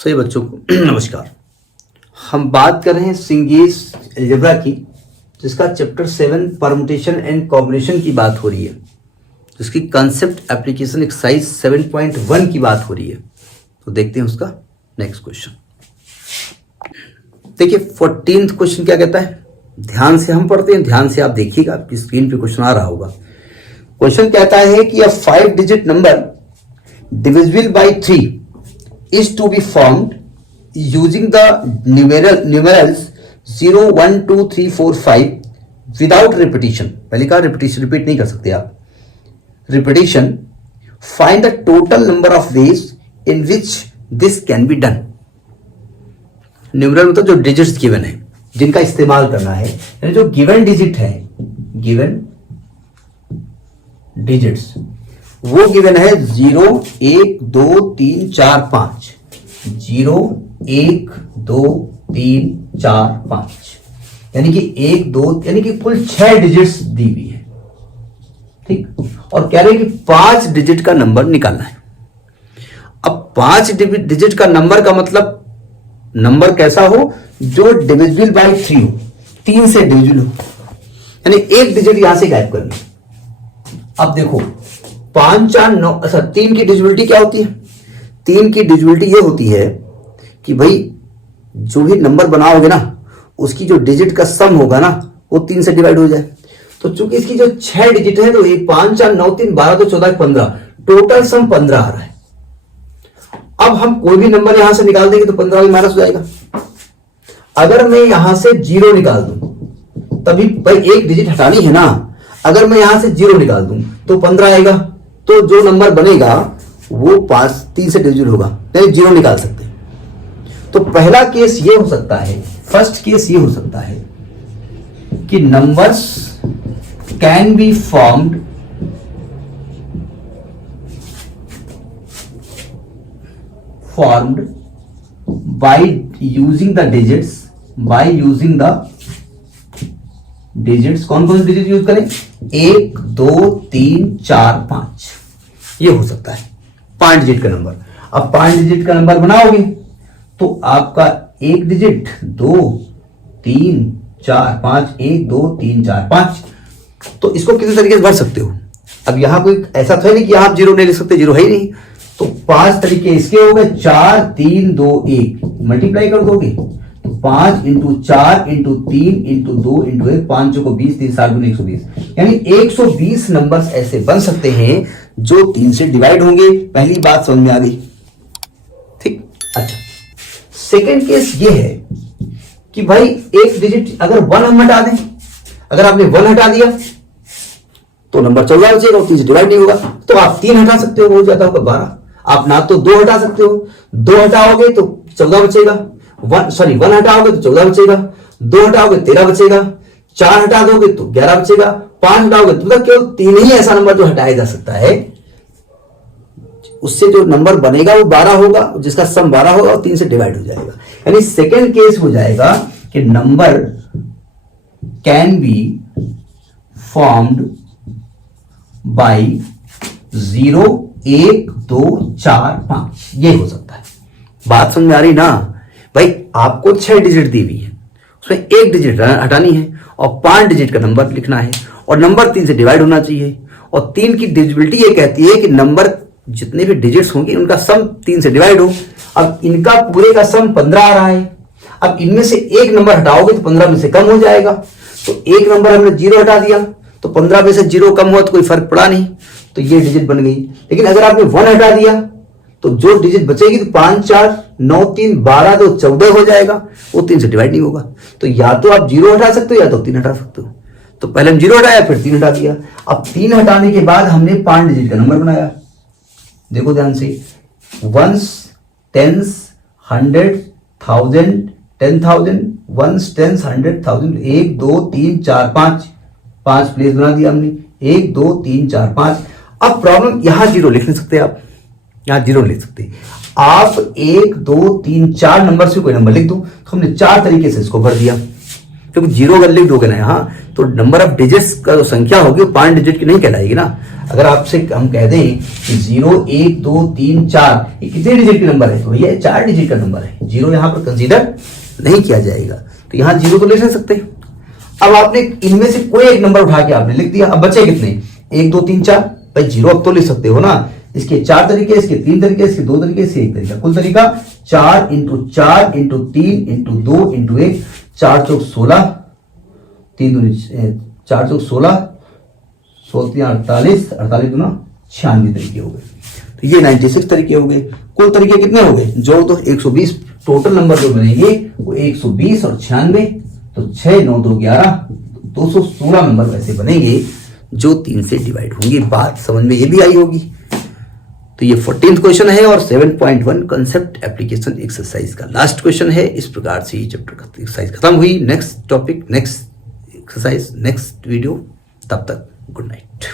सही बच्चों को नमस्कार। हम बात कर रहे हैं सिंगेस अलजेब्रा की, जिसका चैप्टर 7 परम्यूटेशन एंड कॉम्बिनेशन की बात हो रही है, जिसकी कंसेप्ट एप्लीकेशन एक्सरसाइज 7.1 की बात हो रही है। तो देखते हैं उसका नेक्स्ट क्वेश्चन। देखिए 14th क्वेश्चन क्या कहता है, ध्यान से हम पढ़ते हैं, ध्यान से आप देखिएगा, आपकी स्क्रीन पे क्वेश्चन आ रहा होगा। क्वेश्चन कहता है कि अ 5 digit number divisible by 3 is to be formed using the numerals 0, 1, 2, 3, 4, 5 without repetition। पहले कहा रिपीट नहीं कर सकते आप। Repetition, find the total number of ways in which this can be done। Numeral मतलब जो डिजिट्स गिवन है, जिनका इस्तेमाल करना है, यानी जो गिवन डिजिट है, गिवन डिजिट्स वो गिवन है 0, 1, 2, 3, 4, 5। 0, 1, 2, 3, 4, 5 यानी कि 1, 2 यानी कि कुल 6 डिजिट्स दी हुई है, ठीक। और कह रहे हैं कि 5 डिजिट का नंबर निकालना है। अब 5 डिजिट का नंबर का मतलब नंबर कैसा हो जो डिविजिबल बाय 3 हो, 3 से डिविजिबल हो, यानी एक डिजिट यहां से गायब करनी। अब देखो 5, 4, 9, अच्छा 3 की डिविजिबिलिटी क्या होती है? 3 की डिविजिबिलिटी ये होती है कि भाई जो भी नंबर बनाओगे ना, उसकी जो डिजिट का सम होगा ना, वो 3 से डिवाइड हो जाए। तो चूंकि इसकी जो 6 डिजिट है, तो ये 5, 4, 9, 3, 12, 2, 14, 15, टोटल सम 15 आ रहा है। अब हम कोई भी नंबर यहां से निकाल देंगे तो 15 भी माइनस हो जाएगा। अगर मैं यहां से 0 निकाल दूं, तभी भाई एक डिजिट हटानी है ना। अगर मैं यहां से 0 निकाल दूं तो 15 आएगा, तो जो नंबर बनेगा वो 3 से डिविजिबल होगा, नहीं 0 निकाल सकते। तो पहला केस ये हो सकता है, फर्स्ट केस ये हो सकता है कि numbers can be formed by using the digits, कौन कौन से डिजिट यूज करें? 1, 2, 3, 4, 5 ये हो सकता है 5 डिजिट का नंबर। अब 5 डिजिट का नंबर बनाओगे तो आपका एक डिजिट 2, 3, 4, 5, 1, 2, 3, 4, 5। तो इसको किसी तरीके से भर सकते हो। अब यहां कोई ऐसा तो है नहीं कि आप 0 नहीं लिख सकते, 0 है ही नहीं। तो 5 तरीके इसके हो गए, 4, 3, 2, 1 मल्टीप्लाई कर दोगे तो 5 इंटू 4 इंटू 3 इंटू 2 इंटू 1, 5 को 20, 3 7 गुने 120, यानी 120 नंबर्स ऐसे बन सकते हैं जो 3 से डिवाइड होंगे। पहली बात समझ में आ गई, ठीक। अच्छा सेकेंड केस ये है कि भाई एक डिजिट अगर 1 हम हटा दें, अगर आपने 1 हटा दिया तो नंबर 14 बचेगा और 3 से डिवाइड नहीं होगा। तो आप 3 हटा सकते हो, बहुत ज्यादा होगा 12। आप ना तो 2 हटा सकते हो, 2 हटाओगे तो 14 बचेगा, 1 हटाओगे तो 14 बचेगा, 2 हटाओगे 13 बचेगा, 4 हटा दोगे तो 11 बचेगा, 5 हटाओगे तो मतलब केवल 3 ही ऐसा नंबर जो हटाया जा सकता है। उससे जो नंबर बनेगा वो 12 होगा, जिसका सम 12 होगा और 3 से डिवाइड हो जाएगा। यानी सेकेंड केस हो जाएगा कि number can be formed by 0, 1, 2, 4, 5 ये हो सकता है। बात समझ में आ रही ना भाई? आपको 6 डिजिट दी हुई है, उसमें एक डिजिट हटानी है और 5 डिजिट का नंबर लिखना है, और नंबर 3 से डिवाइड होना चाहिए। और 3 की डिविजिबिलिटी ये कहती है कि नंबर जितने भी डिजिट्स होंगे उनका सम 3 से डिवाइड हो। अब इनका पूरे का सम 15 आ रहा है। अब इनमें से एक नंबर हटाओगे तो 15 में से कम हो जाएगा। तो एक नंबर हमने 0 हटा दिया तो 15 में से 0 कम हुआ तो कोई फर्क पड़ा नहीं, तो ये डिजिट बन गई। लेकिन अगर आपने 1 हटा दिया तो जो डिजिट बचेगी तो 5, 4, 9, 3, 12, 2, 14 हो जाएगा, वो 3 से डिवाइड नहीं होगा। तो या तो आप 0 हटा सकते हो या तो 3 हटा सकते हो। तो पहले हम 0 हटाया, फिर 3 हटा दिया। अब 3 हटाने के बाद हमने 5 डिजिट का नंबर बनाया। देखो ध्यान से, 1s, 10s, 100, 1000, 10,000, 1s, 10s, 100, 1000, 1, 2, 3, 4, 5 place बना दिया हमने, 1, 2, 3, 4, 5। अब प्रॉब्लम यहां 0 लिख नहीं सकते आप, यहां 0 लिख सकते आप 1, 2, 3, 4 नंबर से कोई नंबर लिख दो। तो हमने 4 तरीके से इसको भर दिया। क्योंकि 0 अगर लिख दोगे ना यहाँ तो नंबर ऑफ डिजिट्स का जो संख्या होगी वो 5 डिजिट की नहीं कहलाएगी ना। अगर आपसे हम कह दें कि 0 1 2 3 4 ये कितने डिजिट के नंबर है, तो ये 4 डिजिट का नंबर है, 0 यहाँ पर कंसीडर नहीं किया जाएगा, तो यहाँ 0 तो ले सकते हैं। अब आपने इनमें से कोई एक नंबर उठा के आपने लिख दिया, अब बचे कितने 1 2 3 4, भाई 0 अब तो लिख सकते हो ना। इसके 4 तरीके, इसके 3 तरीके, इसके 2 तरीके, इसके 1 तरीका, कुल तरीका 4 × 4 × 3 × 2 × 1, 4 चौक 16, 3 दूनी 4 चौक 16, 16 48, 48 दूना 96 तरीके हो गए। तो ये 96 तरीके हो गए। कुल तरीके कितने हो गए, जो तो 120 टोटल नंबर जो बनेंगे वो 120 और 96, तो 6 9 2 11, 216 नंबर वैसे बनेंगे जो 3 से डिवाइड होंगे। बात समझ में ये भी आई होगी। तो ये 14th क्वेश्चन है और 7.1 कंसेप्ट एप्लीकेशन एक्सरसाइज का लास्ट क्वेश्चन है। इस प्रकार से ये चैप्टर का एक्सरसाइज खत्म हुई। Next topic, next exercise, next video, तब तक गुड नाइट।